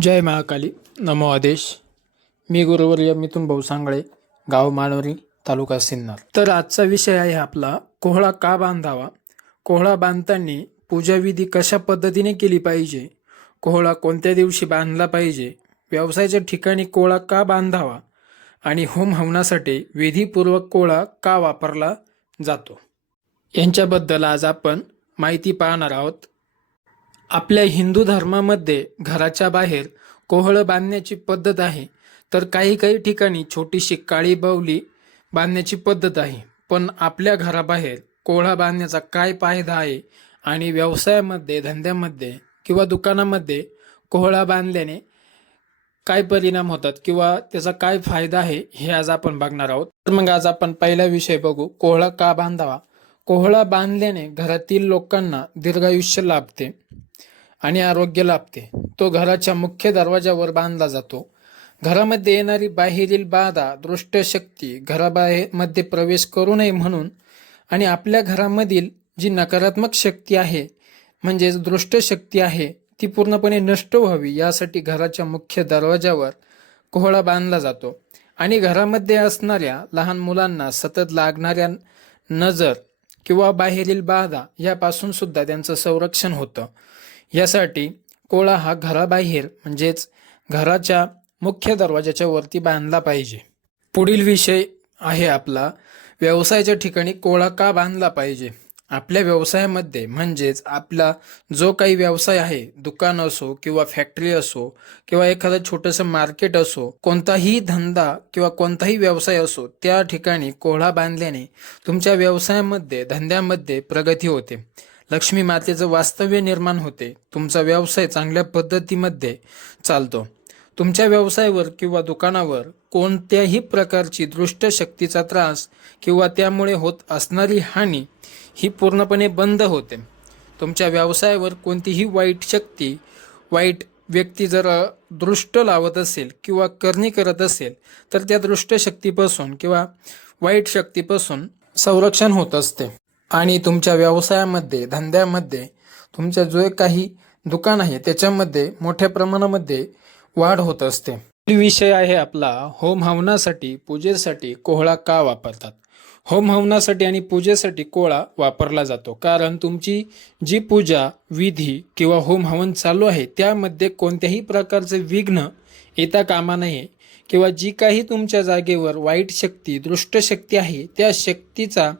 जय महाकाली. नमो आदेश. मी गुरुवर्य मिथून भाऊ सांगळे गाव मानवरी तालुका सिन्नर. तर आजचा विषय आहे आपला कोहळा का बांधावा? कोहळा बांधताना पूजाविधी कशा पद्धतीने केली पाहिजे? कोहळा कोणत्या दिवशी बांधला पाहिजे? व्यवसायाच्या ठिकाणी कोहळा का बांधावा? आणि होम हवनासाठी विधीपूर्वक कोहळा का वापरला जातो? यांच्याबद्दल आज आपण माहिती पाहणार आहोत. आपल्या हिंदू धर्मामध्ये घराच्या बाहेर कोहळं बांधण्याची पद्धत आहे. तर काही काही ठिकाणी छोटीशी काळी बावली बांधण्याची पद्धत आहे. पण आपल्या घराबाहेर कोहळा बांधण्याचा काय फायदा आहे? आणि व्यवसायामध्ये धंद्यामध्ये किंवा दुकानामध्ये कोहळा बांधल्याने काय परिणाम होतात किंवा त्याचा काय फायदा आहे हे आज आपण बघणार आहोत. तर मग आज आपण पहिला विषय बघू कोहळा का बांधावा? कोहळा बांधल्याने घरातील लोकांना दीर्घायुष्य लाभते. आणि आरोग्य लाभते. तो घराच्या मुख्य दरवाजावर बांधला जातो. घरामध्ये येणारी बाहेरील बाधा दृष्ट शक्ती प्रवेश करू नये म्हणून आणि आपल्या घरामधील जी नकारात्मक शक्ती आहे म्हणजेच दृष्ट शक्ती आहे ती पूर्णपणे नष्ट व्हावी यासाठी घराच्या मुख्य दरवाजावर कोहळा बांधला जातो. आणि घरामध्ये असणाऱ्या लहान मुलांना सतत लागणाऱ्या नजर किंवा बाहेरील बाधा यापासून सुद्धा त्यांचं संरक्षण होतं. यासाठी कोळा हा घराबाहेर म्हणजेच घराच्या मुख्य दरवाजाच्या वरती बांधला पाहिजे. पुढील विषय आहे आपला व्यवसायाच्या ठिकाणी कोळा का बांधला पाहिजे? आपल्या व्यवसायामध्ये म्हणजेच आपला जो काही व्यवसाय आहे दुकान असो किंवा फॅक्टरी असो किंवा एखादं छोटंसं मार्केट असो कोणताही धंदा किंवा कोणताही व्यवसाय असो त्या ठिकाणी कोळा बांधल्याने तुमच्या व्यवसायामध्ये धंद्यामध्ये प्रगती होते. लक्ष्मी मातेचं वास्तव्य निर्माण होते. तुमचा व्यवसाय चांगल्या पद्धतीमध्ये चालतो. तुमच्या व्यवसायावर किंवा दुकानावर कोणत्याही प्रकारची दृष्ट शक्तीचा त्रास किंवा त्यामुळे होत असणारी हानी ही पूर्णपणे बंद होते. तुमच्या व्यवसायावर कोणतीही वाईट शक्ती वाईट व्यक्ती जर दृष्ट लावत असेल किंवा करणी करत असेल तर त्या दृष्ट शक्तीपासून किंवा वाईट शक्तीपासून संरक्षण होत असते. आणि तुमच्या व्यवसायामध्ये धंद्यामध्ये तुमच्या जो काही दुकान आहे त्याच्यामध्ये मोठ्या प्रमाणामध्ये वाढ होत असते. विषय आहे आपला होम हवनासाठी पूजेसाठी कोहळा का वापरतात? होम हवनासाठी आणि पूजेसाठी कोळा वापरला जातो. कारण तुमची जी पूजा विधी किंवा होम हवन चालू आहे त्यामध्ये कोणत्याही प्रकारचे विघ्न येता कामा नये किंवा जी काही तुमच्या जागेवर वाईट शक्ती दृष्ट शक्ती आहे त्या शक्तीचा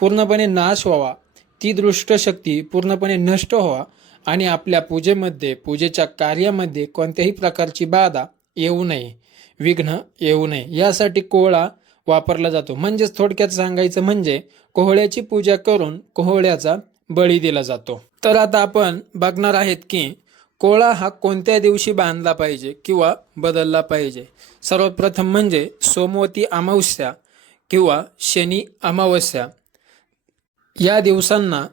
पूर्णपणे नाश व्हावा. ती दृष्टशक्ती पूर्णपणे नष्ट व्हावा आणि आपल्या पूजेमध्ये पूजेच्या कार्यामध्ये कोणत्याही प्रकारची बाधा येऊ नये विघ्न येऊ नये. यासाठी कोहळा वापरला जातो. म्हणजेच थोडक्यात सांगायचं म्हणजे कोहळ्याची पूजा करून कोहळ्याचा बळी दिला जातो. तर आता आपण बघणार आहेत की कोळा हा कोणत्या दिवशी बांधला पाहिजे किंवा बदलला पाहिजे? सर्वप्रथम म्हणजे सोमवती अमावस्या किंवा शनी अमावस्या. या दिवसांना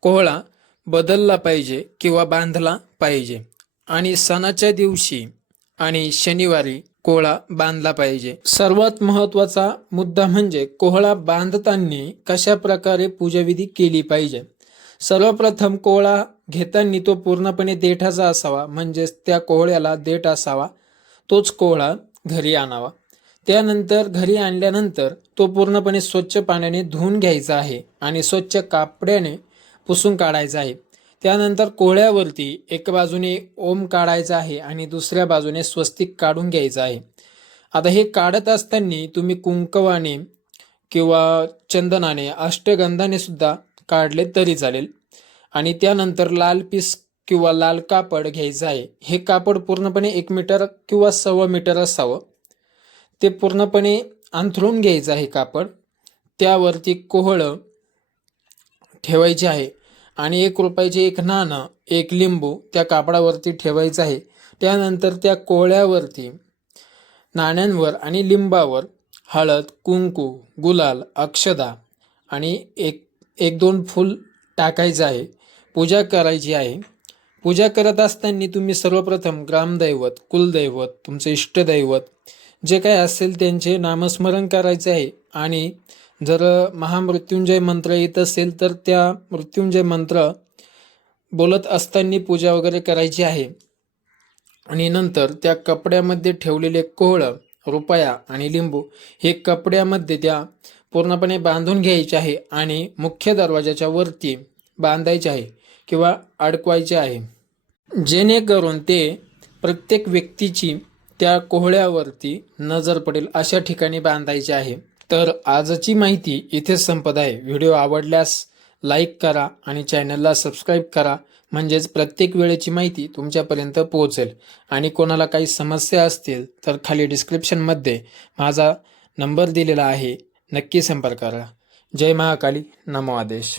कोहळा बदलला पाहिजे किंवा बांधला पाहिजे. आणि सणाच्या दिवशी आणि शनिवारी कोहळा बांधला पाहिजे. सर्वात महत्त्वाचा मुद्दा म्हणजे कोहळा बांधताना कशा प्रकारे पूजाविधी केली पाहिजे. सर्वप्रथम कोहळा घेताना तो पूर्णपणे देठाचा असावा म्हणजेच त्या कोहळ्याला देठ असावा. तोच कोहळा घरी आणावा. त्यानंतर घरी आणल्यानंतर तो पूर्णपणे स्वच्छ पाण्याने धुवून घ्यायचा आहे आणि स्वच्छ कापड्याने पुसून काढायचा आहे. त्यानंतर कोहळ्यावरती एक बाजूने ओम काढायचा आहे आणि दुसऱ्या बाजूने स्वस्तिक काढून घ्यायचं आहे. आता हे काढत असताना तुम्ही कुंकवाने किंवा चंदनाने अष्टगंधाने सुद्धा काढले तरी चालेल. आणि त्यानंतर लाल पीस किंवा लाल कापड घ्यायचं आहे. हे कापड पूर्णपणे एक मीटर किंवा सव्वा मीटर असावं. ते पूर्णपणे अंथरून घ्यायचं आहे कापड. त्यावरती कोहळं ठेवायचे आहे. आणि एक रुपयाचे एक नाणं एक लिंबू त्या कापडावरती ठेवायचं आहे. त्यानंतर त्या कोहळ्यावरती नाण्यांवर आणि लिंबावर हळद कुंकू गुलाल अक्षदा आणि एक एक दोन फूल टाकायचं आहे. पूजा करायची आहे. पूजा करत असताना तुम्ही सर्वप्रथम ग्रामदैवत कुलदैवत तुमचं इष्टदैवत जे काय असेल त्यांचे नामस्मरण करायचे आहे. आणि जर महामृत्युंजय मंत्र येत असेल तर त्या मृत्युंजय मंत्र बोलत असताना पूजा वगैरे करायची आहे. आणि नंतर त्या कपड्यामध्ये ठेवलेले कोहळं रुपया आणि लिंबू हे कपड्यामध्ये त्या पूर्णपणे बांधून घ्यायचे आहे. आणि मुख्य दरवाजाच्या वरती बांधायचे आहे. किंवा अडकवायचे आहे. जेणेकरून ते प्रत्येक व्यक्तीची त्या कोहळ्यावरती नजर पडेल अशा ठिकाणी बांधायचे आहे. तर आजची माहिती इथेच संपत आहे. व्हिडिओ आवडल्यास लाईक करा आणि चॅनलला सबस्क्राईब करा. म्हणजेच प्रत्येक वेळेची माहिती तुमच्यापर्यंत पोहोचेल. आणि कोणाला काही समस्या असतील तर खाली डिस्क्रिप्शनमध्ये माझा नंबर दिलेला आहे. नक्की संपर्क करा. जय महाकाली. नमो आदेश.